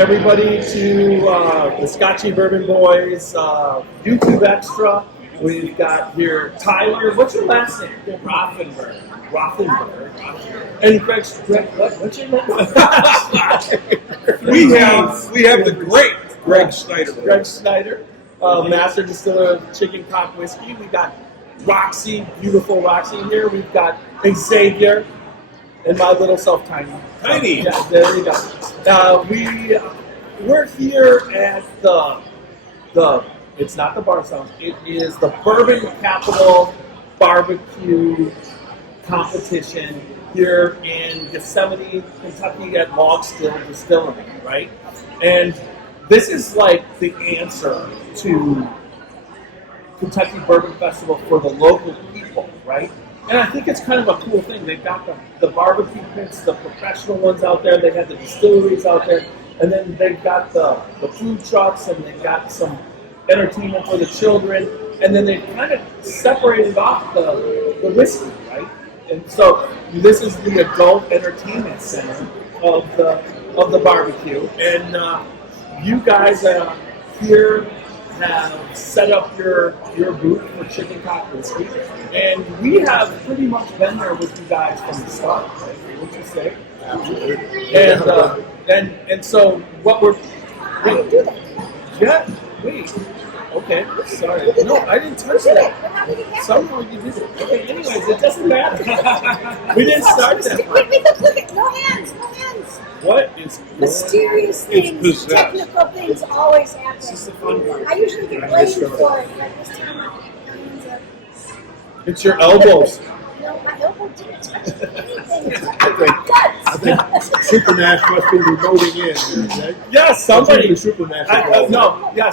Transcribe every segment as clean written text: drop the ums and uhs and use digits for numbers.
everybody to the Scotchy Bourbon Boys YouTube Extra. We've got here Tyler. What's your last name? Rothenberg. And Gregg, what's your name? we have the great Gregg Snyder. Gregg Snyder, Master Distiller of Chicken Cock Whiskey. We got Roxy, beautiful Roxy here. We've got Xavier and my little self, Tiny. Yeah, there we go. We're here at the it's not the Bar Sounds, it is the Bourbon Capital Barbecue competition here in Gethsemane, Kentucky at Log Still Distillery, right? And this is like the answer to Kentucky Bourbon Festival for the local people, right? And I think it's kind of a cool thing. They've got the barbecue pits, the professional ones out there, they have the distilleries out there, and then they've got the food trucks, and they've got some entertainment for the children, and then they've kind of separated off the whiskey, right? And so this is the adult entertainment center of the barbecue, and you guys here have set up your booth for Chicken Cock Whiskey, and we have pretty much been there with you guys from the start, right? What you say? Absolutely. And so what we're wait. Okay, sorry. No, I didn't touch that. Somehow you did it. Okay, anyways, it doesn't matter. We didn't start that. Wait, no hands. What is mysterious things, technical things always happen. It's just a fun part. I usually get blamed for it, but this time my hands are... It's your elbows. No, my elbow didn't touch anything. I think Super Nash must be remoting in. Right? Yeah, somebody. Super Nash.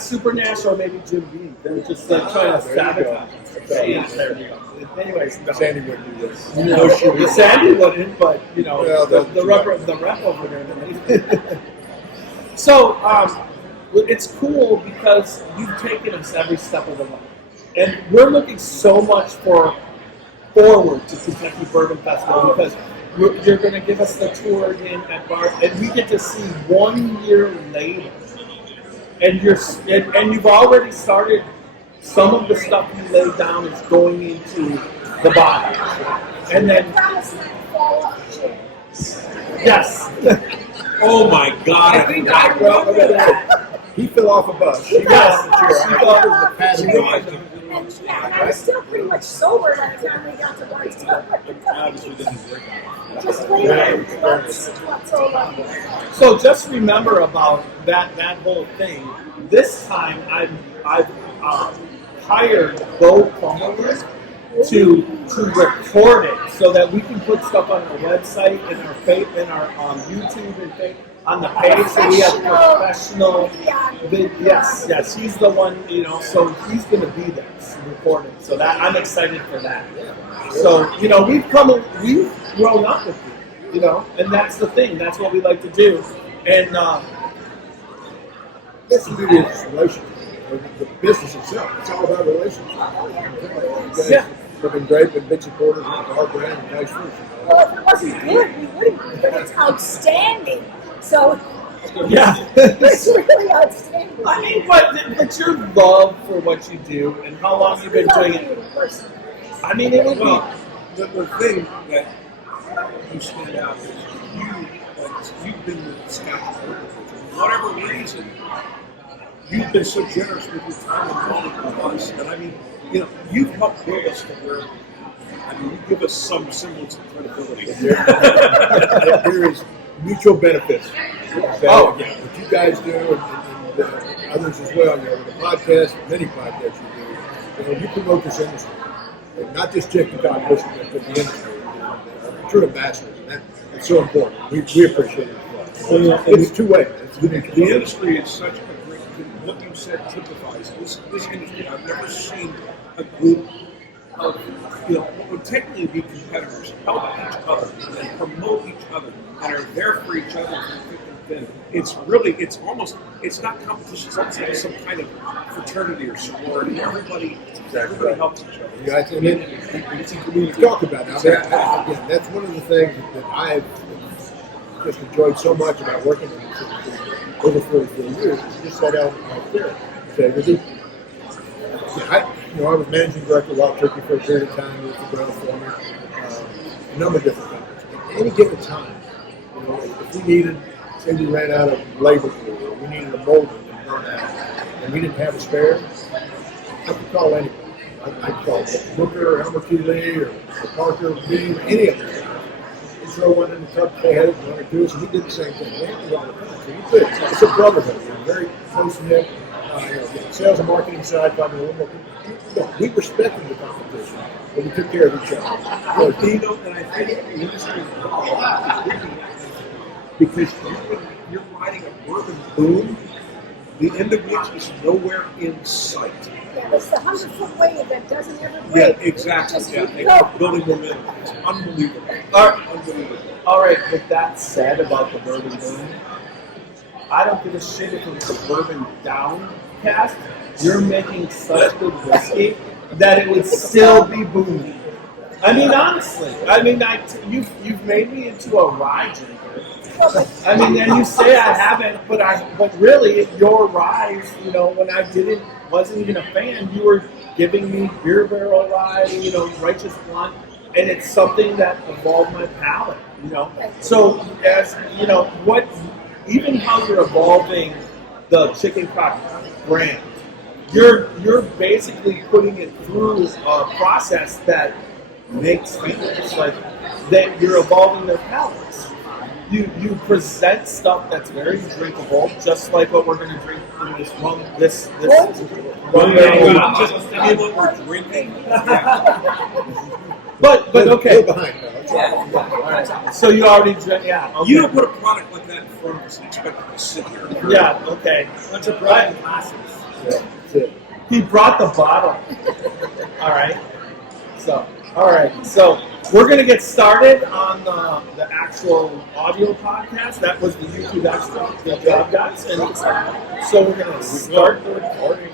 Super Nash or maybe Jim Beam. They're just trying to sabotage. There you go. Anyways, Sandy wouldn't do this. Sandy wouldn't, but the rep over there. So it's cool because you've taken us every step of the way, and we're looking so much forward to Kentucky Bourbon Festival because you're going to give us the tour again at Bar, and we get to see 1 year later, and you've already started. Some of the stuff you laid down is going into the bottle, and then yes. Oh my God! I think he fell off a bus. She fell off the chair. And I was still pretty much sober by the time we got to Barstow. Just waiting. So just remember about that whole thing. This time I've hired Bo Plummer to record it so that we can put stuff on our website and our YouTube and on the page. So we have professional. Yes, he's the one. So he's going to be there recording. So that I'm excited for that. So we've grown up with you. And that's the thing. That's what we like to do. And that's the beauty of this relationship. The business itself, it's all about relationships. Yeah. Have been great, been big supporters of our brand and vice versa. Well, if it wasn't good, we wouldn't. But it's outstanding. So yeah, it's really outstanding. I mean, but your love for what you do and how long you've been doing it. I mean, it would be the thing that you stand out is you've been with Scotchy Bourbon for whatever reason. You've been so generous with your time and money with us, and I mean, you've helped build us to where, you give us some semblance of credibility. There is mutual benefits. What you guys do, and others as well. The podcast, many podcasts you do. You promote this industry, and not just Chicken Cock Whiskey, but the industry. True ambassadors, and that's so important. We appreciate it. It's two ways. The industry is such a great. What you said typifies this industry. I've never seen a group of, what would technically be competitors help each other and promote each other and are there for each other through thick and thin. It's not competition, it's like some kind of fraternity or sorority. Everybody helps each other. Yeah, and then we talk about it. Again, that's one of the things that I've just enjoyed so much about working with over 44 years, just sat out there. Integrity. I was managing director of Wild Turkey for a period of time with the ground for me, a number of different companies. At any given time, if we needed, say we ran out of labor pool, or we needed a molder to burn out, and we didn't have a spare, I could call anybody. I could call Booker, or Elmer T. Lee, or Parker, Beam, any of them. And throw one in the cup if they had it, one or two, so he did the same thing. We had to all the time. So you could. It's a brotherhood. We're very close-knit. Sales and marketing side, probably a little more. We respected the competition, but we took care of each other. Well, and I think the industry is looking at this because you're riding a bourbon boom, the end of which is nowhere in sight. Yeah, it's the 100-foot wave that doesn't ever break. Yeah, exactly. Just Yeah, keep they going. keep building momentum. It's unbelievable. Unbelievable. All right, with that said about the bourbon boom, I don't give a shit if it's a bourbon downcast. You're making such good whiskey that it would still be booming. I mean, honestly. I mean, you've made me into a rye drinker. I mean, and you say I haven't, but really, your rye, when I wasn't even a fan, you were giving me beer barrel rye, righteous blunt, and it's something that evolved my palate, So, as even how you're evolving the Chicken Crock brand, you're basically putting it through a process that makes fans like that. You're evolving their palates. You present stuff that's very drinkable, just like what we're going to drink in this rum. This rum barrel. Just tell me what we're drinking. But okay. Go behind now. So you already drank, yeah. Okay. You don't put a product like that in front of us and expect it to sit here. Yeah. Okay. Bunch of Brian glasses. Yeah, that's it. He brought the bottle. All right. So we're gonna get started on the actual audio podcast. That was the YouTube extra, the job guys, and so we're gonna start the recording.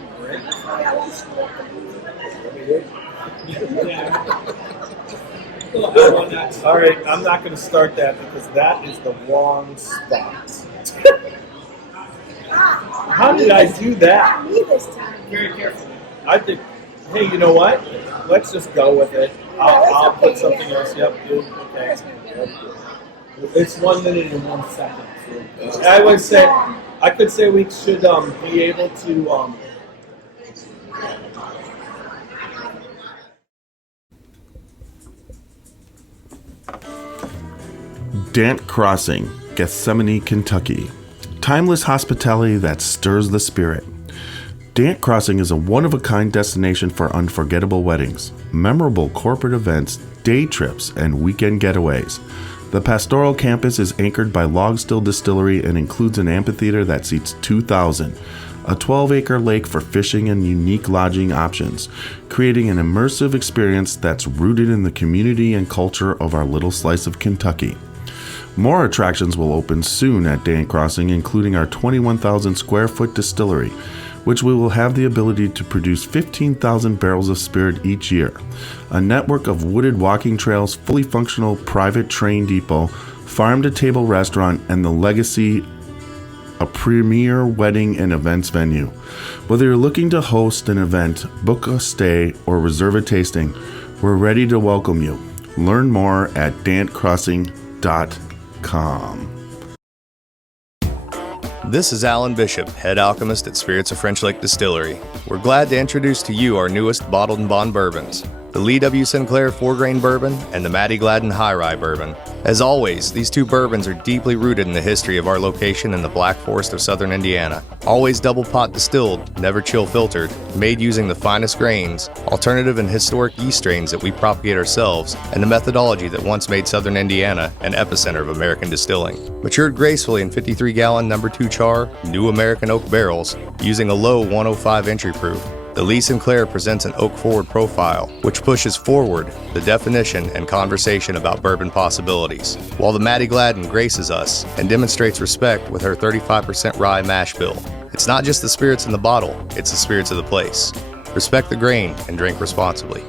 All right, I'm not gonna start that because that is the wrong spot. How did I do that? Not me this time. Very careful. I think. Hey, you know what? Let's just go with it. I'll put something else. Yep, dude. Okay. It's 1 minute and 1 second. I would say, I could say we should be able to. Dant Crossing, Gethsemane, Kentucky. Timeless hospitality that stirs the spirit. Dant Crossing is a one-of-a-kind destination for unforgettable weddings, memorable corporate events, day trips, and weekend getaways. The pastoral campus is anchored by Log Still Distillery and includes an amphitheater that seats 2,000, a 12-acre lake for fishing and unique lodging options, creating an immersive experience that's rooted in the community and culture of our little slice of Kentucky. More attractions will open soon at Dant Crossing, including our 21,000 square foot distillery, which we will have the ability to produce 15,000 barrels of spirit each year, a network of wooded walking trails, fully functional private train depot, farm-to-table restaurant, and the Legacy, a premier wedding and events venue. Whether you're looking to host an event, book a stay, or reserve a tasting, we're ready to welcome you. Learn more at dantcrossing.com. This is Alan Bishop, head alchemist at Spirits of French Lake Distillery. We're glad to introduce to you our newest bottled and bond bourbons, the Lee W. Sinclair 4-grain bourbon and the Matty Gladden High Rye bourbon. As always, these two bourbons are deeply rooted in the history of our location in the Black Forest of southern Indiana. Always double pot distilled, never chill filtered, made using the finest grains, alternative and historic yeast strains that we propagate ourselves, and the methodology that once made southern Indiana an epicenter of American distilling. Matured gracefully in 53-gallon No. 2 char, new American oak barrels, using a low 105 entry proof. The Lee Sinclair presents an oak-forward profile, which pushes forward the definition and conversation about bourbon possibilities, while the Matty Gladden graces us and demonstrates respect with her 35% rye mash bill. It's not just the spirits in the bottle, it's the spirits of the place. Respect the grain and drink responsibly.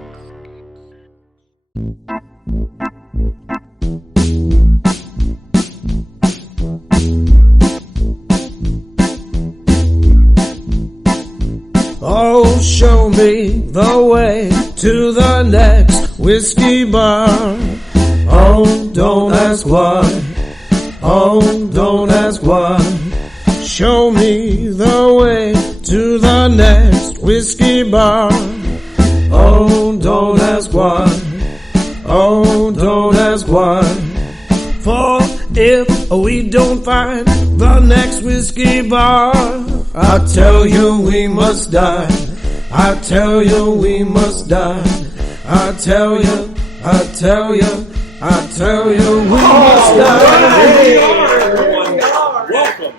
show me the way to the next whiskey bar. Oh, don't ask why. Oh, don't ask why. Show me the way to the next whiskey bar. Oh, don't ask why. Oh, don't ask why. For if we don't find the next whiskey bar, I tell you we must die. I tell you we must die. I tell you, I tell you, I tell you we must die. Here we are. Welcome.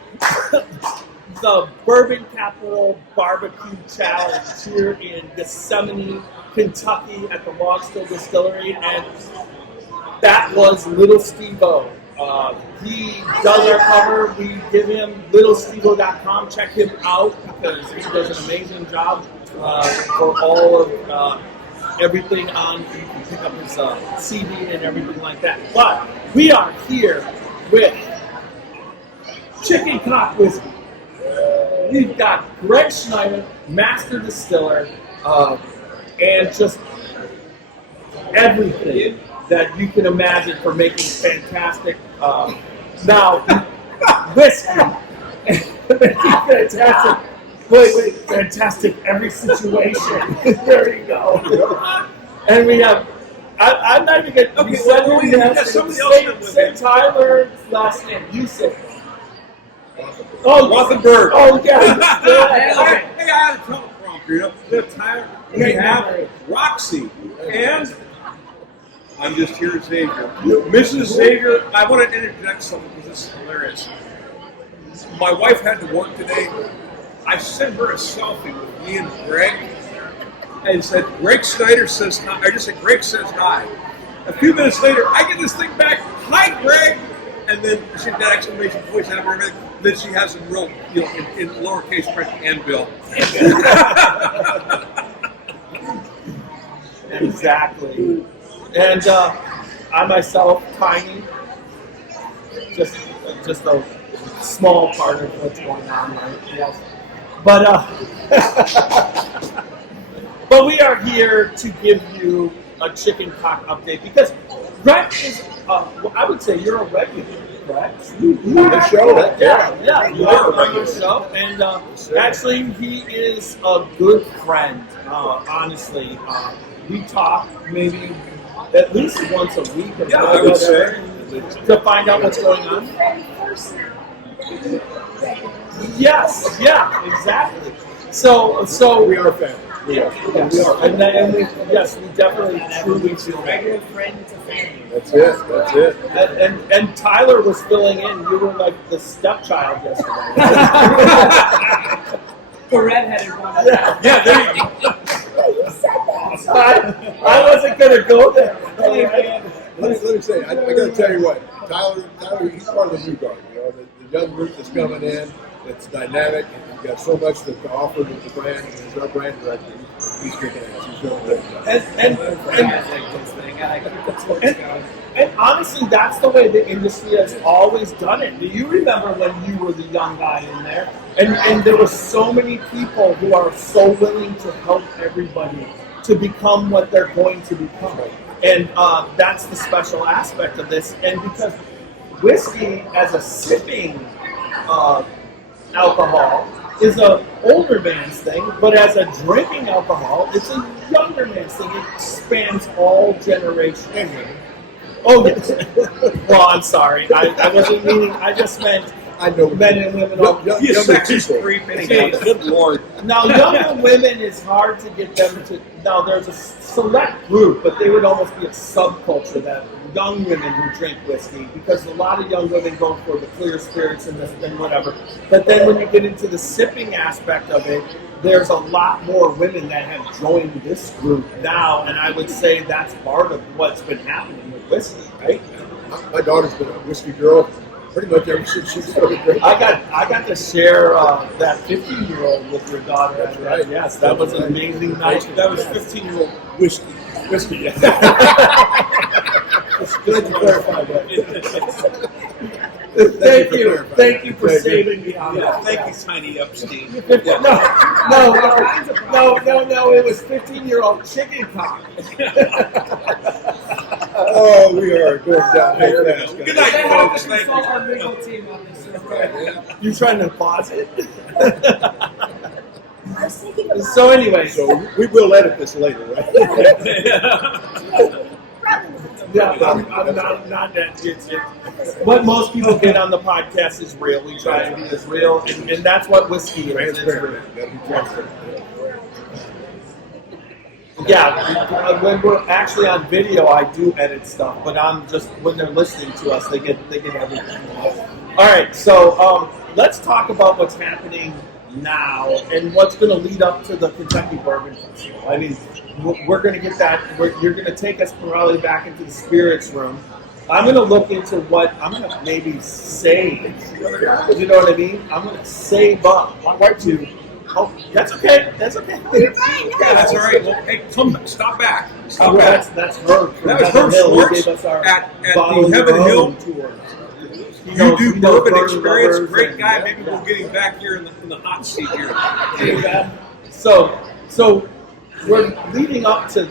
The Bourbon Capital Barbecue Challenge here in Gethsemane, Kentucky at the Rothenberg Distillery, and that was Little Steve-O. He does our cover. We give him littlestevo.com. Check him out because he does an amazing job for all of everything on. You can pick up his CD and everything like that. But we are here with Chicken Cock Whiskey. We've got Gregg Snyder, Master Distiller, and just everything that you can imagine for making fantastic, whiskey. Fantastic. Wait, fantastic every situation. There you go. And we have, I'm not even going to, Okay, well, we have somebody else. Say Tyler's last name. You say it. Oh, Rothenberg. Oh, yeah. Hey, I had a teleprompter, you know. We have Roxy, and I'm just here as Xavier. Mrs. Xavier, I want to interject something because this is hilarious. My wife had to work today. I sent her a selfie with me and Greg and said, Gregg Snyder says hi. I just said, Greg says hi. A few minutes later, I get this thing back, hi, Greg. And then she had that exclamation voice out of her and everything. Then she has in real, in lowercase print, and Bill. Exactly. And I myself, tiny, just a small part of what's going on, right? Yes. But we are here to give you a chicken cock update because Gregg is, I would say you're a regular, correct? The show, Yeah, you are on the show. And actually, he is a good friend, honestly. We talk maybe at least once a week. Yeah, I would say. To find out what's going on. Yes, yeah, exactly. So We are family. Yes. We are. And we definitely truly feel Regular friend to family. That's it. And Tyler was filling in. You were like the stepchild yesterday. The redheaded one. Yeah, there you go. You said that. I wasn't going to go there. Let me say, I got to tell you what, Tyler, he's part of the new guard. You know, the young group that's coming in, it's dynamic, and he's got so much to offer to the brand. He's our brand director. He's kicking ass. He's doing a great job. And honestly, that's the way the industry has always done it. Do you remember when you were the young guy in there? And there were so many people who are so willing to help everybody to become what they're going to become. And that's the special aspect of this. And because whiskey as a sipping alcohol is an older man's thing, but as a drinking alcohol, it's a younger man's thing. It spans all generations. Oh, yes. Well, I'm sorry. I wasn't meaning, I just meant I know men and women. All, You sexist creep anyway. Good Lord. now, younger women is hard to get them to. Now, there's a select group, but they would almost be a subculture that young women who drink whiskey, because a lot of young women go for the clear spirits and this and whatever. But then when you get into the sipping aspect of it, there's a lot more women that have joined this group now, and I would say that's part of what's been happening with whiskey, right? My daughter's been a whiskey girl pretty much ever since she started drinking. I got to share that 15-year-old with your daughter. That's right. Yes, that was an amazing night. That was 15-year-old whiskey. Whiskey, yeah. It's good to clarify that. Thank you. clarifying. Thank you for Okay, saving me on Yeah, that. thank you, Tiny Epstein. No. It was 15-year-old chicken cock. Oh, we are going down here. Good night, folks. Thank you. our legal team on this. You trying to pause it? I was thinking about So anyway, So we will edit this later, right? probably not. yeah, I'm not that. It's what most people get on the podcast is real. We try and be as real, and that's what whiskey is. It's real. Transparent. Gotta be transparent. Yeah, when we're actually on video, I do edit stuff, but I'm just when they're listening to us, they get everything. All right, so let's talk about what's happening now and what's going to lead up to the Kentucky Bourbon Festival. I mean, we're going to get that. You're going to take us probably back into the spirits room. I'm going to look into what I'm going to maybe save. You know what I mean? I'm going to save up to. Oh, that's okay. That's okay. You're fine. Yeah, that's all right. Well, hey, come back. Stop back. Stop Oh, back. that's Herb. from That was Heaven Herb Hill. He Schwartz gave us our at Bottle the of Heaven Your Hill. Own tour. You do bourbon experience. lovers Great and- guy. Maybe we'll get him back here in the hot seat here. So we're leading up to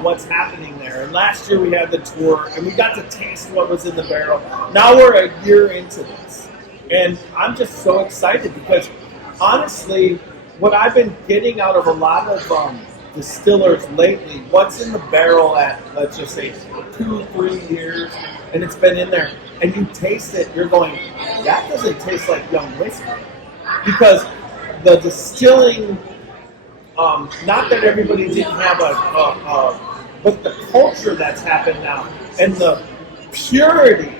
what's happening there. And last year we had the tour and we got to taste what was in the barrel. Now we're a year into this, and I'm just so excited because honestly, what I've been getting out of a lot of distillers lately, what's in the barrel at, let's just say 2-3 years, and it's been in there, and you taste it, you're going, that doesn't taste like young whiskey. Because the distilling, not that everybody didn't have but the culture that's happened now, and the purity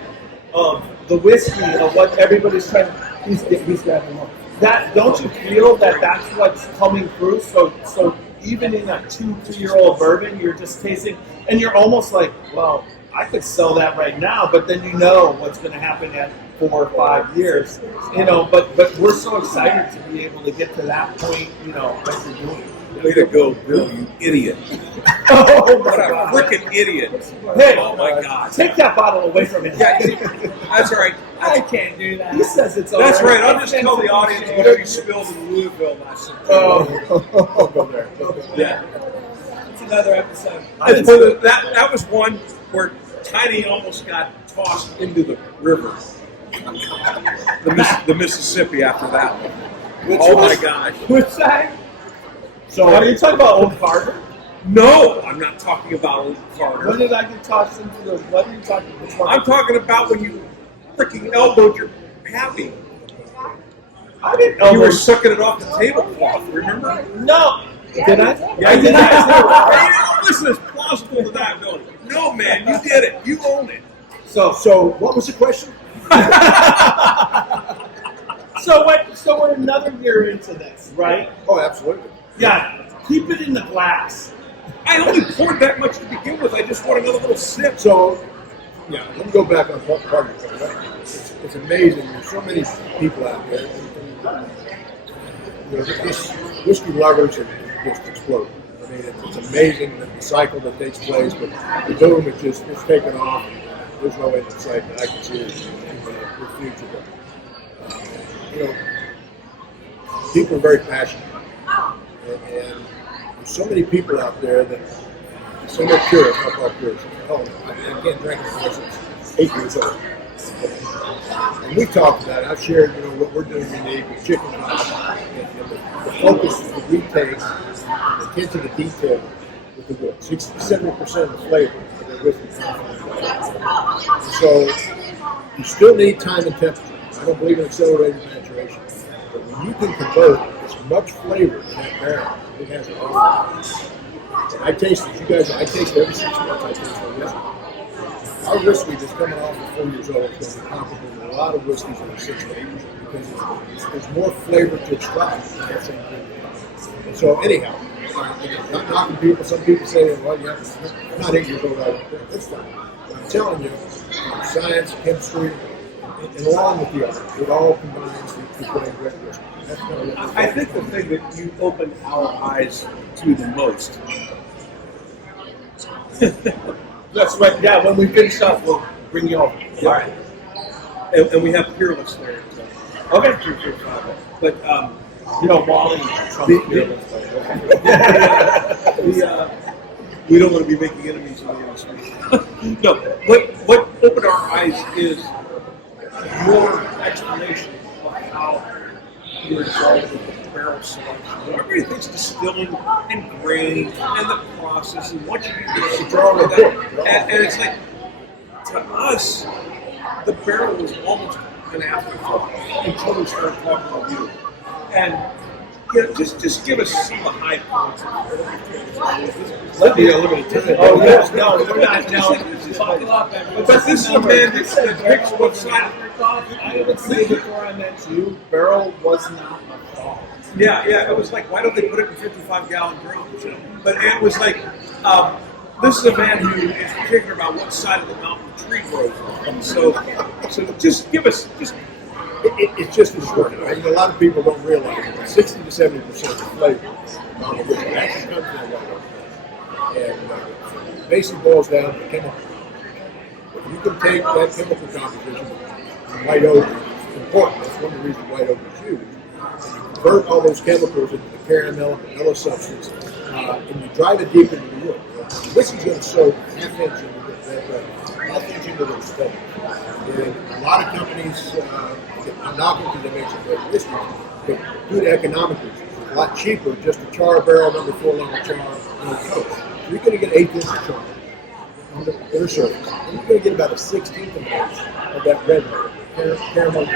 of the whiskey, of what everybody's trying, he's grabbing one. That, don't you feel that that's what's coming through? So even in a 2-3-year-old bourbon, you're just tasting, and you're almost like, well, I could sell that right now, but then you know what's going to happen at 4 or 5 years, But we're so excited to be able to get to that point, like you're doing. Way to go, Bill, you idiot. Oh What my a God! freaking idiot. Hey, Oh my God. take that bottle away from me. Yeah, that's all right. I can't do that. He says it's all That's right. right. I'll just tell the audience what you spilled in Louisville last September. Oh, Go there. Yeah. It's another episode. That was one where Tiny almost got tossed into the river. The Mississippi after that one. Oh my gosh. What's that? So are you talking about Old Carter? No, I'm not talking about Old When Carter. did I get tossed into the? What are you talking about? I'm talking about when you freaking elbowed your pappy. I didn't You were elbow. sucking it off the tablecloth, remember? No. Did I? Yeah, I did not. Hey, listen, it's plausible to that, Billy. No, man, you did it. You own it. So What was the question? we're another year into this, right? Oh, absolutely. Yeah. Keep it in the glass. I only poured that much to begin with. I just want another little sip. So, yeah, let me go back on part of it. Right? It's amazing. There's so many people out there. This whiskey lovers have just exploded. I mean, it's amazing the cycle that takes place, but the boom is just it's taken off. There's no end in sight that I can see in the future. But, people are very passionate, and there's so many people out there that some are purists. I'll call purists. Oh, I can't drink it unless it's 8 years old. And we've talked about it. I've shared, what we're doing unique with chicken hot and the focus that we take, the attention to detail with the wood. 60-70% of the flavor of the whiskey comes from the wood. So you still need time and temperature. I don't believe in accelerated maturation. But when you can convert as much flavor in that barrel, it has an offer. And I taste it. You guys, I taste it every 6 months. I taste the whiskey. Our whiskey that's coming off at 4 years old is going to be comparable to a lot of whiskeys that are 6 to 8 years old because there's more flavor to extract in that same thing. So anyhow, not knocking people. Some people say, well, yeah, I'm not 8 years old. That's fine. But I'm telling you, science, chemistry, and along with the other, it all combines to create great whiskey. That's kind of what I think the thing that you opened our eyes to the most. That's right. Yeah. When we finish up, we'll bring you over. All right. and we have Peerless there. Okay. 345. But You know, Wally Trump's fearless, we don't want to be making enemies in the industry. No, what opened our eyes is your explanation of how you're involved with the barrel selection. Everybody thinks distilling and grain and the process and what you do to draw with that. And it's like, to us, the barrel was almost an afterthought until we started talking about you. And just give us some of the high points of the barrel. Let me limited time. Oh, yes, no, we're not now. Talk a lot better. But this is a man that picks what side. I would say before I met you, barrel was not a thought. Yeah, it was like, why don't they put it in 55-gallon drums? But it was like, this is a man who is particular about what side of the mountain the tree grows on. So just give us, It's just as short. I mean, a lot of people don't realize that 60 to 70% of the flavor which actually comes from white oak. And basically boils down to chemical. If you can take that chemical composition, white oak is important. That's one of the reasons white oak is used. And you convert all those chemicals into the caramel and vanilla substance, and you drive it deep into the wood. This is going to soak half inch into those stones. And a lot of companies, I'm not going to make some great whiskey, but due to economic reasons, it's a lot cheaper just to char a barrel, number 4 level char, and a coat. So you're going to get 1/8 inch of char on the inner surface. And you're going to get about a 1/16 of an inch of that red layer, caramel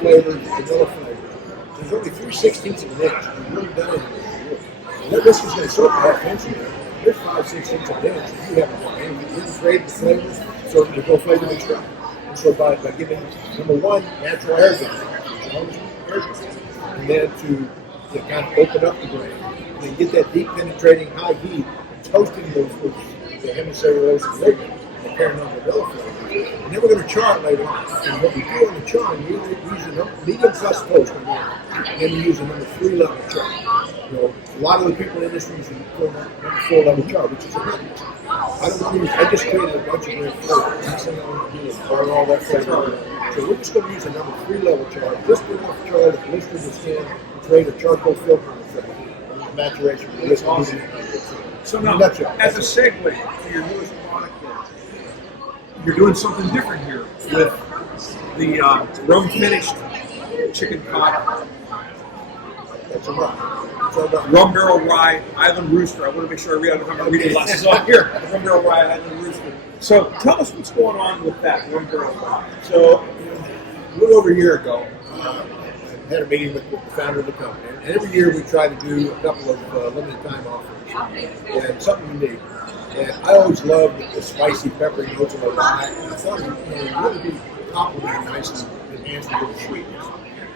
flavors, vanilla flavors. So there's only 3/16 of an inch. You've really done it in the wood. And that whiskey's going to soak a half inch in there. There's 5/16 of an inch. You haven't done anything. You didn't trade the flavors, so there's no flavor extract. And so by giving, number 1, natural air gun, and then to kind of open up the grain, and then get that deep penetrating high heat, and toasting those with the hemicellulose and lignin, the caramel and vanilla flavors. And then we're going to char it later on. And what we do on the charring, we use a medium crust toast, and then we use a number 3 level char. You know, a lot of the people in the industry use number 4 level char, which is a good one. I don't want to use, I just created a bunch of great flavors. Next thing I want to do is burn all that flavor. So we're just going to use a number 3 level char, just enough char to blister the skin and create a charcoal filter effect. Maturation. Awesome. So now, as a segue to your newest product, you're doing something different here with the rum finished chicken pot. That's a rye. Rum barrel rye, Island Rooster. I want to make sure I don't have to read the last on here. Rum barrel rye, Island Rooster. So tell us what's going on with that rum barrel rye. So a little over a year ago, I had a meeting with the founder of the company, and every year we try to do a couple of limited time offers and something unique. And I always loved the spicy, peppery notes of the rye, and I thought it would really be complementing nicely and enhancing with the sweetness.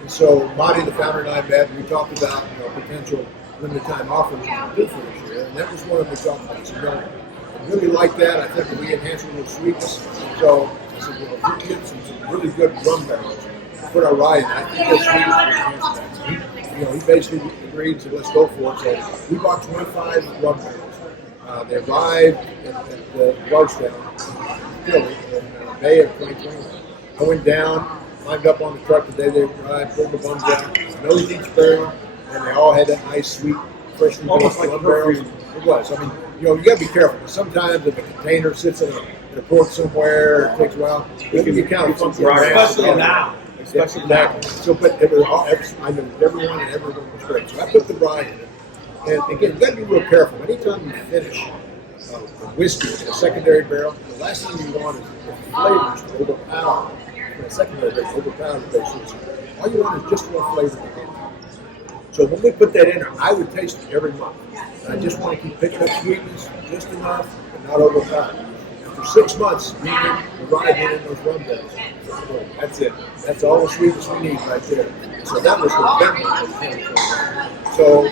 And so Marty, the founder, and I met, and we talked about potential limited time offers we could do for this year, and that was one of the talked about. So, I really like that. I think we enhance it with sweetness. So I said, if we get some really good rum barrels, put our rye in, I think that sweetness will enhance that. So he basically agreed, so let's go for it. So we bought 25 rum barrels. They arrived at Bardstown, Philly, in May of 2021. I went down, climbed up on the truck the day they arrived, pulled the bums out, nosed each barrel, and they all had that nice, sweet, freshly Almost baked like rum barrels. perfume. It was. I mean, you got to be careful. Sometimes if a container sits in a port somewhere, it takes a while. You count something. Especially now. Especially now. So, but it was all, I knew everyone and everyone was great. So I put the rye in it. And again, you got to be real careful. Anytime you finish whiskey in a secondary barrel, the last thing you want is the flavors to overpower. The secondary barrel to overpower the base whiskey. All you want is just enough flavor to go. So when we put that in there, I would taste it every month. And I just want to keep picking up sweetness just enough, but not overpower. For 6 months, we did the rye in those rum barrels. That's it. That's all the sweetness we need right there. So that was the benefit. So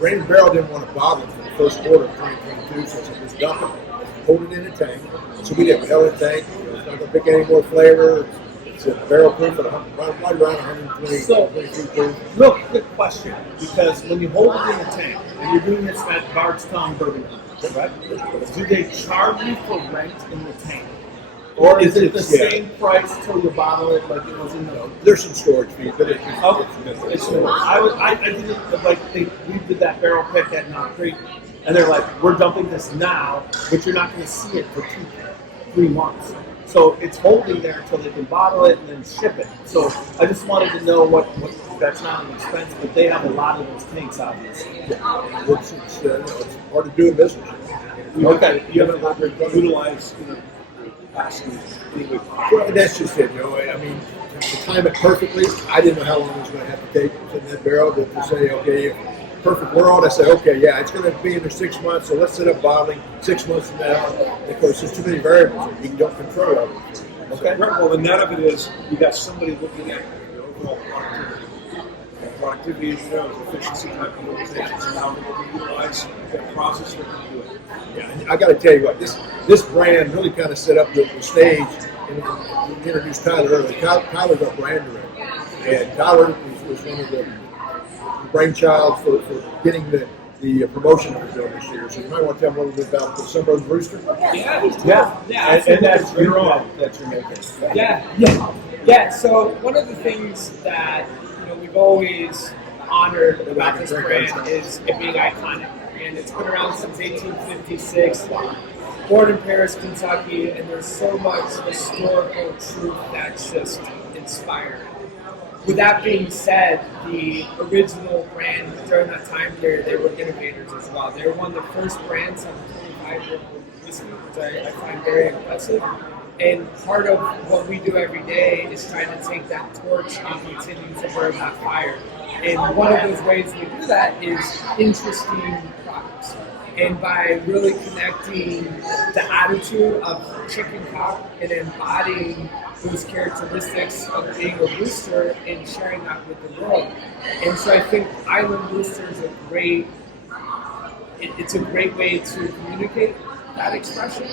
Rain Barrel didn't want to bother it for the first quarter of 2022, so it was dump it, hold it in a tank. So we did. We held it in a tank. It's not going to pick any more flavor. It's a barrel proof at right around 120, So, 122 proof. real quick question, because when you hold it in a tank, and you're doing this at Bardstown Bourbon Capital, correct? Do they charge you for rent in the tank? Or is it the It's- yeah. same price till you bottle it like it was in the... There's some storage fees, but it's minimal. It's minimal. I didn't, like, we did that barrel pick at Knob Creek, and they're like, we're dumping this now, but you're not going to see it for 2-3 months. So it's holding there until they can bottle it and then ship it. So I just wanted to know what that's not an expense, but they have a lot of those tanks, obviously. It's part of doing business. Okay. You haven't utilized capacity anyway. Well, that's just it, I mean, to time it perfectly, I didn't know how long it was going to have to take in that barrel to say, okay, perfect world. I say, okay, yeah, it's going to be in there 6 months, so let's set up bottling 6 months from now. Of course, there's too many variables that you don't control of it. Okay. Right, well, the net of it is you got somebody looking at your overall productivity. And productivity, as you know, is efficiency, time utilization. So how we can utilize that process we can do it. Yeah, and I got to tell you what, this brand really kind of set up the stage. And we introduced Tyler earlier. Tyler's our brand director, and Tyler was one of the brainchild for getting the promotion of the this year. So you might want to tell them a little bit about the Sunrose Rooster. Yeah. And that's your own that you're making. Yeah. So one of the things that we've always honored about this brand is it being iconic, and it's been around since 1856. Born in Paris, Kentucky, and there's so much historical truth that's just inspiring. With that being said, the original brand during that time period, they were innovators as well. They were one of the first brands on 25-year-old whiskey, which I find very impressive. And part of what we do every day is trying to take that torch and continue to burn that fire. And one of those ways we do that is interesting products. And by really connecting the attitude of chicken cock and embodying those characteristics of being a rooster and sharing that with the world. And so I think Island Rooster is it's a great way to communicate that expression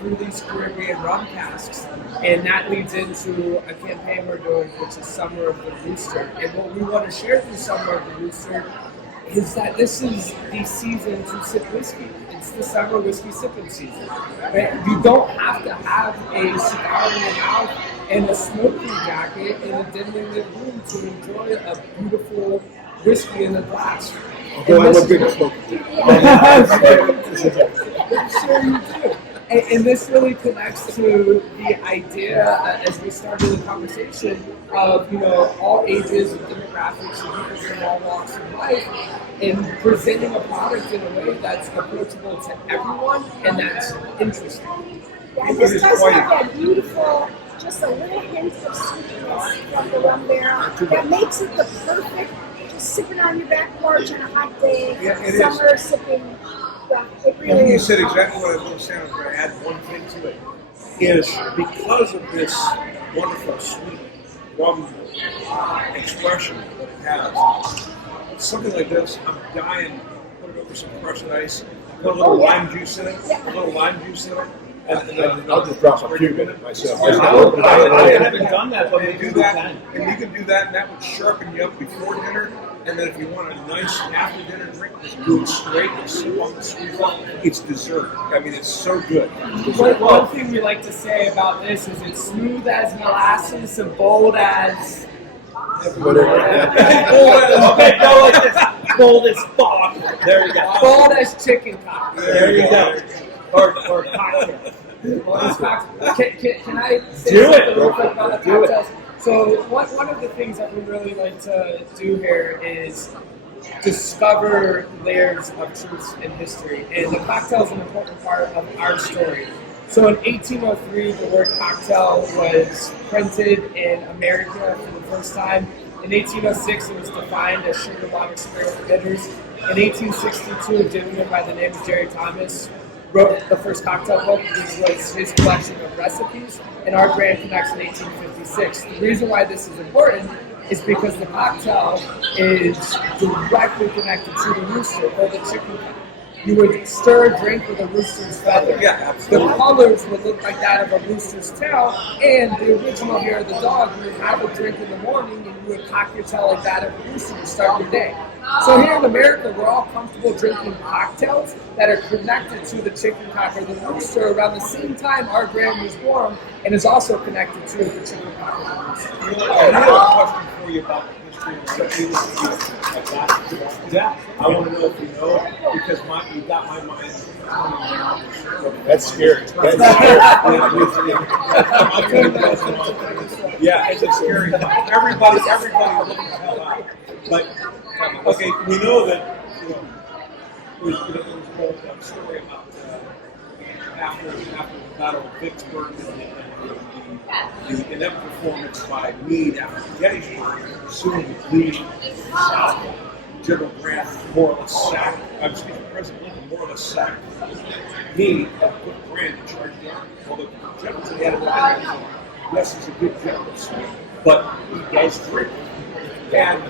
through these Caribbean rum casks. And that leads into a campaign we're doing, which is Summer of the Rooster. And what we want to share through Summer of the Rooster is that this is the season to sip whiskey. It's the summer whiskey sipping season. Right? You don't have to have a cigar in your mouth and a smoking jacket in a dimly lit room to enjoy a beautiful whiskey in a glass. Although I'm a big smoker. Sure you do. And this really connects to the idea, as we started the conversation, of all ages and demographics and people from all walks of life, and presenting a product in a way that's approachable to everyone and that's interesting. Yeah, this does have that beautiful, just a little hint of sweetness from the rum barrel that makes it the perfect, just sipping on your back porch on a hot day, summer sipping. Yeah, it really You is. said exactly what I was going to say. I was going to add one thing to it. Is because of this wonderful sweet rum expression that it has, something like this, I'm dying to put it over some crushed ice, put a little lime juice in it, and then I'll just drop a few in it myself. I haven't done that, but and maybe do we that, can. and you can do that, and that would sharpen you up before dinner. And then if you want a nice after dinner drink, just do it straight and sip on the sweet rum. It's dessert. I mean, it's so good. One thing we like to say about this is it's smooth as molasses and bold as... Okay, go like this. Bold as fuck. There you go. Bold as chicken cock. There you go. Or cocktail. Bold as cocktail. Can I say Do something it. real quick about the Do it. cocktails? So one of the things that we really like to do here is discover layers of truth in history. And the cocktail is an important part of our story. So in 1803, the word cocktail was printed in America for the first time. In 1806, it was defined as sugar, water, spirit, bitters. In 1862, a gentleman by the name of Jerry Thomas wrote the first cocktail book, which was his collection of recipes, and our brand connects in 1856. The reason why this is important is because the cocktail is directly connected to the rooster or the chicken cock. you would stir a drink with a rooster's feather. Yeah, absolutely. The colors would look like that of a rooster's tail, and the original hair of the dog, you would have a drink in the morning, and you would cock your tail like that of a rooster to start your day. So here in America, we're all comfortable drinking cocktails that are connected to the chicken cock or the rooster around the same time our brand was born, and is also connected to the chicken cock or the rooster. I have a question for you about the history of the Yeah, I want to know if you know, because you got my mind turning around. That's scary. Yeah, it's a scary time. Everybody looking the hell out. But okay, we know that there's a whole story about after the Battle of Vicksburg and the inept performance by Meade after Gettysburg, soon leading south. General Grant more or less sacked. President Lincoln more or less sacked Meade and put Grant in charge of the army. Although generals he had a yes, he's a good general, but he does drink. And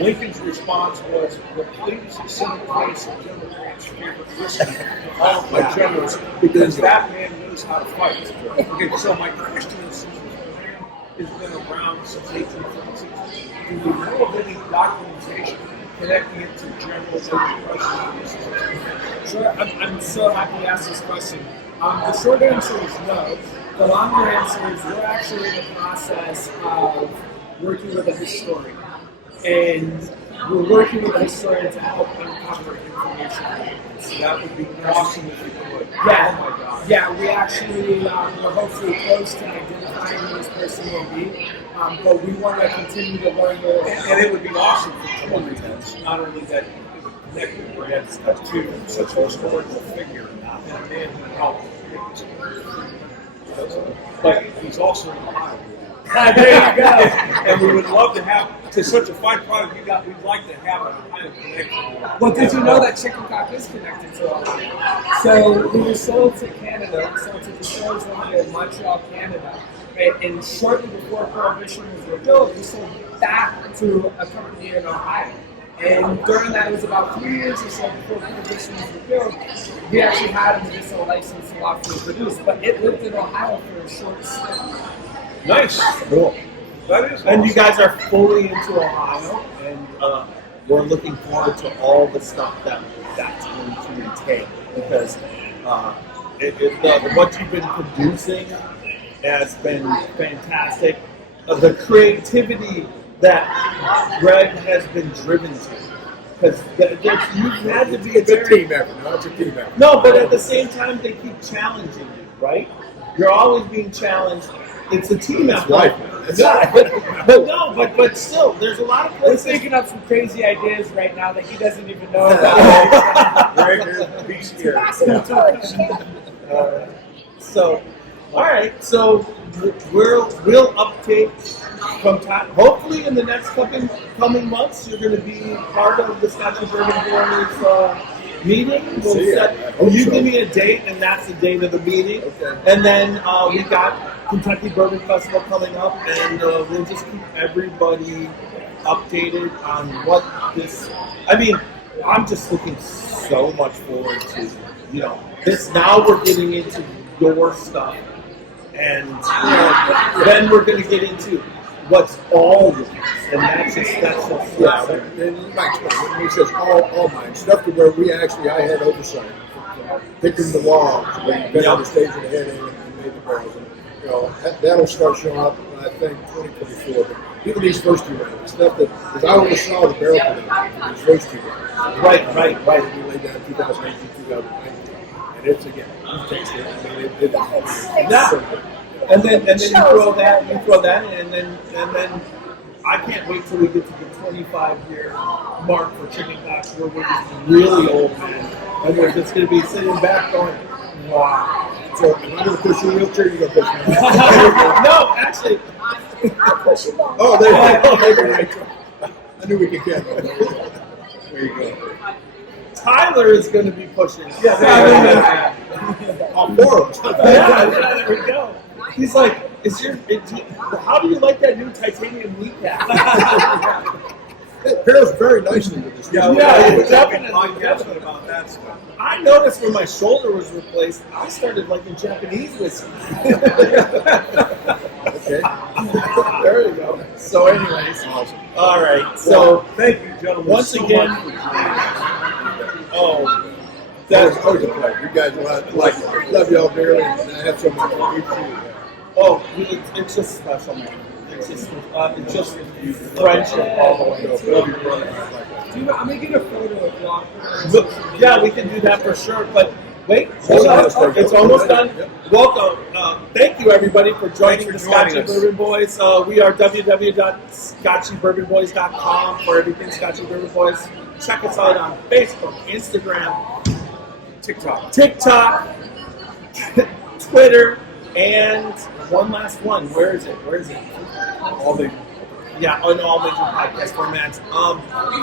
Lincoln's response was, "Well, please send a case of General Grant's favorite whiskey to all of my generals, because that man knows how to fight." Okay, so my question is, since this brand has been around since 1846, do we know of any documentation connecting it to generals and presidents? Sure, I'm so happy you asked this question. The short answer is no. The longer answer is we're actually in the process of working with a historian. And we're working with a historian to help uncover information. So that would be awesome if you could. Yeah, oh my God. Yeah, we actually we're hopefully close to identifying who this person will be, but we want to continue to learn more. And it would be awesome for children, not only that it would connect the brands to such a historical figure and a man who helped make this country. But he's also in Ohio. There you go. And we would love to have, to such a fine product we'd like to have a kind of connection. Well, did you know that chicken cock is connected to Ohio? So we were sold to Canada, sold to Distillers Limited in Montreal, Canada. And shortly before Prohibition was repealed, we sold back to a company in Ohio. And during that, it was about 3 years or so before Prohibition was repealed, we actually had a medicinal license to lawfully produce, but it lived in Ohio for a short stint. Nice. Cool. That is And you awesome. guys are fully into Ohio, and we're looking forward to all the stuff that's going to entail, because what you've been producing has been fantastic. The creativity that Gregg has been driven to, because you've had to be It's a team effort. No, it's a team effort. No, but at the same time, they keep challenging you, right? You're always being challenged. It's a team effort. life, man. It's Yeah, but still, there's a lot of We're places. thinking up some crazy ideas right now that he doesn't even know about. Greg, be scared. So, all right. So we'll update from time. Hopefully, in the next coming months, you're going to be part of the Scotchy Bourbon Boys meeting. You give me a date, and that's the date of the meeting. Okay. And then we got Kentucky Bourbon Festival coming up, and we'll just keep everybody updated on what this. I mean, I'm just looking so much forward to this. Now we're getting into your stuff, and then we're going to get into what's all yours, and that's just Yeah, and you might explain when he says all mine, stuff to where I had oversight. Picking the logs, where you've been on the stage and head in and made the barrels. And, that'll start showing up, I think, 2024. But even these first two rounds, stuff because I only saw the barrel production these first two rounds. Right. We laid down 2018, 2019. And it's, again, you taste it. I mean, it's so good. And then you throw that in, and then I can't wait till we get to the 25-year mark for chicken cocks, where we're just really old, man, and we're just going to be sitting back going, wow. So, am I going to push you in a wheelchair? You're going to push me. No, actually. I'll push you back. Oh, there you go. I knew we could get that. There you go. Tyler is going to be pushing. Yeah, on forums. Yeah, there we go. He's like, how do you like that new titanium kneecap? It pairs very nicely with this. Yeah, definitely. about that stuff. I noticed when my shoulder was replaced, I started liking Japanese whiskey. Okay. There you go. So, anyways, all right. So, Thank you, gentlemen. once so again, much for oh, That's that, always a pleasure. You guys love y'all dearly, and I have so much fun. oh, it's just special, man. It's just friendship all the way. Love you, brother. I'm gonna get a photo of y'all. Look, yeah, we can do that for sure. But wait, Hold on, it's almost done. Yep. Welcome. Thank you, everybody, for joining the Thanks for joining Scotchy us. Bourbon Boys. We are www.scotchybourbonboys.com for everything Scotchy Bourbon Boys. Check us out on Facebook, Instagram, TikTok, Twitter, and one last one. Where is it? all the Yeah, on all major podcast formats.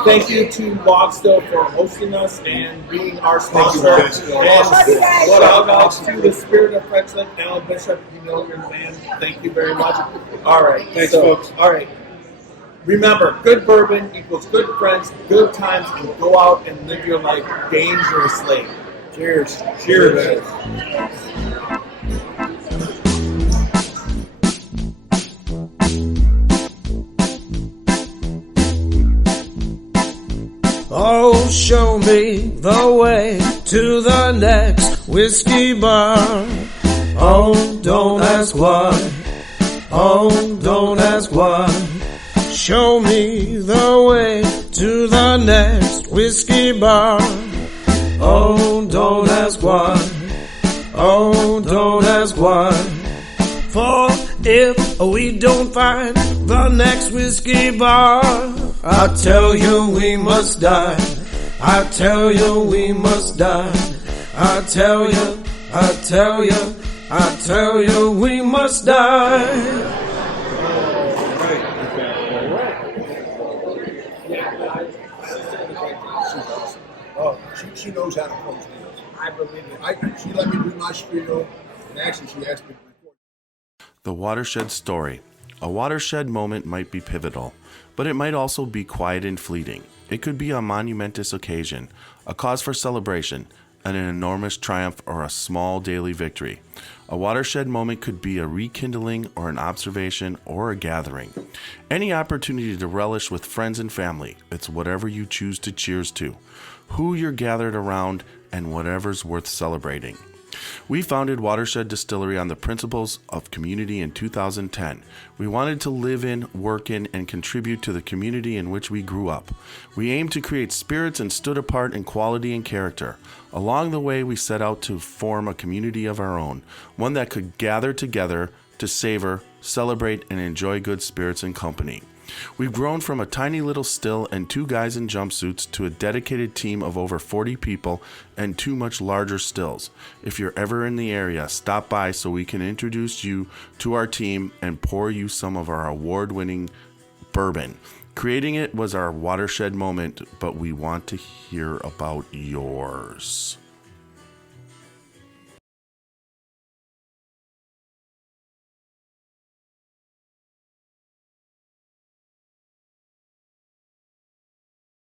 Thank you to Logstill for hosting us and being our sponsor. Thank you, guys. Love you guys. Shout out to the Spirit of French Lick, Alan Bishop. You know you're the man. Thank you very much. All right. Thanks, folks. All right. Remember, good bourbon equals good friends, good times, and go out and live your life dangerously. Cheers. Cheers. Oh, show me the way to the next whiskey bar. Oh, don't ask why. Oh, don't ask why. Show me the way to the next whiskey bar. Oh, don't ask why. Oh, don't ask why. For if we don't find the next whiskey bar, I tell you we must die. I tell you we must die. I tell you we must die. Oh, she knows how to close deals. I believe it. She let me do my spiel, and actually she asked me to record. The watershed story. A watershed moment might be pivotal, but it might also be quiet and fleeting. It could be a monumentous occasion, a cause for celebration, an enormous triumph, or a small daily victory. A watershed moment could be a rekindling or an observation or a gathering. Any opportunity to relish with friends and family. It's whatever you choose to cheers to, who you're gathered around, and whatever's worth celebrating. We founded Watershed Distillery on the principles of community in 2010. We wanted to live in, work in, and contribute to the community in which we grew up. We aimed to create spirits and stood apart in quality and character. Along the way, we set out to form a community of our own, one that could gather together to savor, celebrate, and enjoy good spirits and company. We've grown from a tiny little still and 2 guys in jumpsuits to a dedicated team of over 40 people and 2 much larger stills. If you're ever in the area, stop by so we can introduce you to our team and pour you some of our award-winning bourbon. Creating it was our watershed moment, but we want to hear about yours.